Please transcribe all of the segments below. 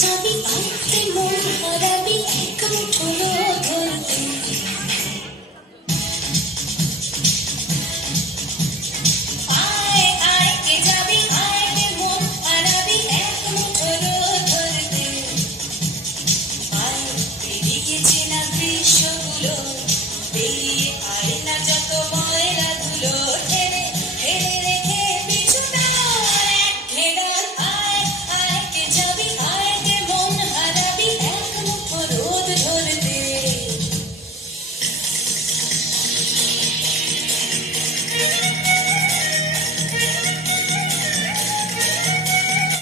যাবি আইতে মন হারাবি এক মুঠো ধরতে আয় আয় কে যাবি আইতে মন হারাবি এক মুঠো ধরতে আয় পেরিয়ে চেনা দৃশ্যগুলো পেরিয়ে আয় না যত ময়লা ধুলো ঠেলে ঠেলে রেখে পিছুটা এক ঘেরাল আয় আয় কে যাবি আয় কে মন হারাবি এক মুঠো রোদ ধরতে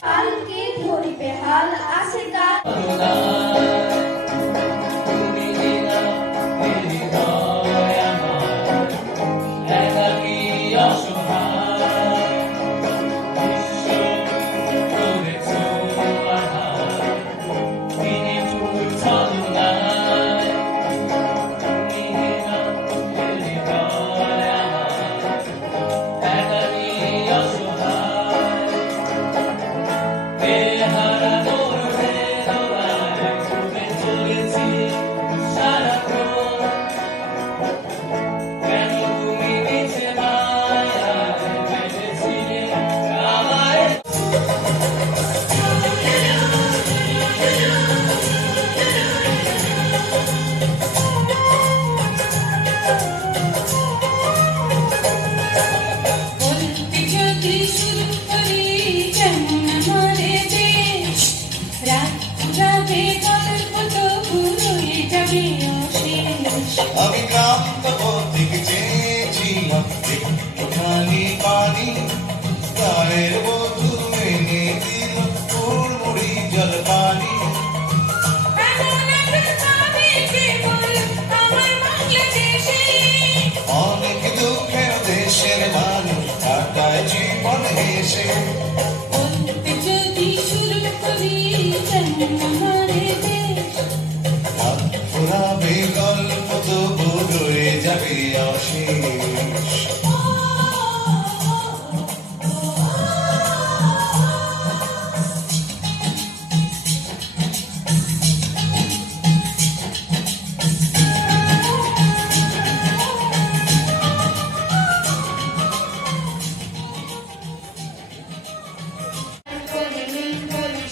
হালকে ধরিবে হাল আছে গান বলতে যদি শুরু করি যেমন আমারে দেশ রাত পুরাবে গল্প তো পুরোই যাবে অশেষ আমি ক্লান্ত পথিক চেয়েছিলাম একটু খালি পানি গায়ের বধু এনে দিল হুড়মুড়ি জল পানি এমন একটা ভাবে কেবল আমার বাংলাদেশে অনেক দুঃখের দেশের মানুষ কাটায় জীবন হেসে বলতে যদি শুরু করি যেমন আমারে দেশ ফুরাবে গল্প তবু রয়ে যাবে অশেষ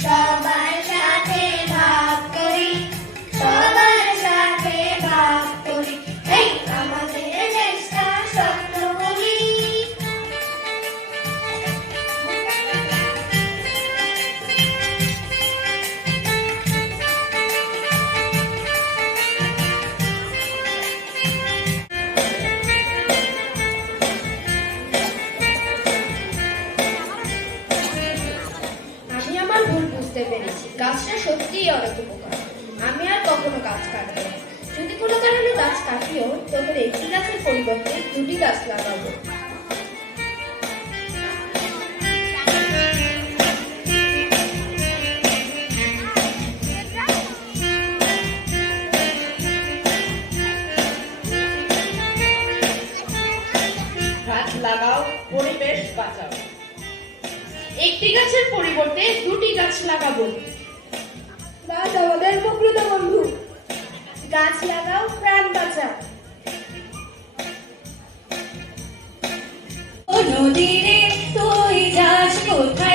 সবার সাথে ভাগ করি সবার সাথে ভাগ করি এই আমাদের দেশটা স্বপ্ন বলি আমি আমার ভুল বুঝতে পেরেছি গাছটা সত্যিই অনেক উপকার আমি আর কখনো গাছ কাটবো না যদি কোনো কারণে গাছ কাটিও তবে একটি গাছের পরিবর্তে দুটি গাছ লাগাবো গাছ লাগাও পরিবেশ বাঁচাও একটি গাছের পরিবর্তে দুটি গাছ লাগাবো গাছ আমাদের প্রকৃত বন্ধু গাছ লাগাও প্রাণ বাঁচাও ও নদীরে তুই যাস কোথায়